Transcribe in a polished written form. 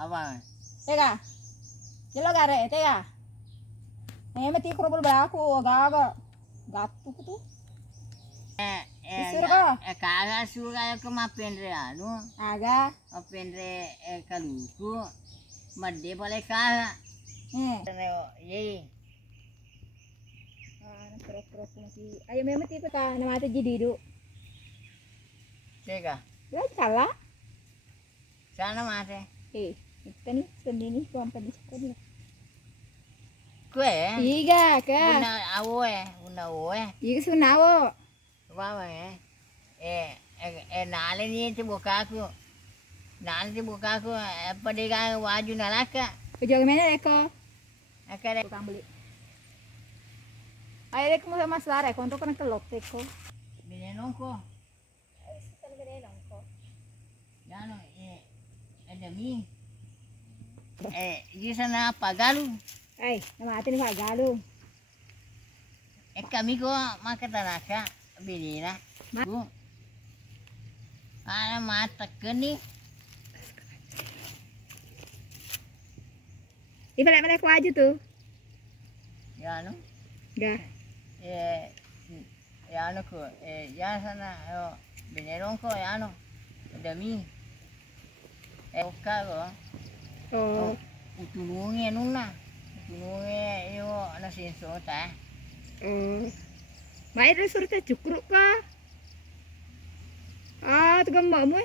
Apa? Tega. Jelo gare, tega. Mati kerobol belaku, agak gatu tuh. Kagak suka ke mapendre anu. Agak. Mapendre kaluku. Made pale kagak. Ye. Terus nanti. Ayo memang tipe ka nama tu jadi du. Tega. Ya salah. Sana mate. Kita nih sendiri kompan di sekolah. Kue. Iya ka. Una awe. Iya sunawo. Apa nale ni buka aku. Nale buka aku. Apa dia waju nalaka. Kejauh mana deko? Akare. Tukang beli. Ayo dek mau sama Lara, kontok kan kelok deko. Binenongko. Jano demi. Di sana pagalu. Nama hati nih Pak Galung. Kami ko makatanaka binina. Bu. Ana mata keni. Ibalik ko aja tuh. Ya no. Gak. Ya no ko ya sana binenongko ya no. Demi. Kago. Oh. Utulungi nuna. Utulungi yo nasinso ta. Oh. Mai suruh teh cukruk ka. Ah, tu gambar mu.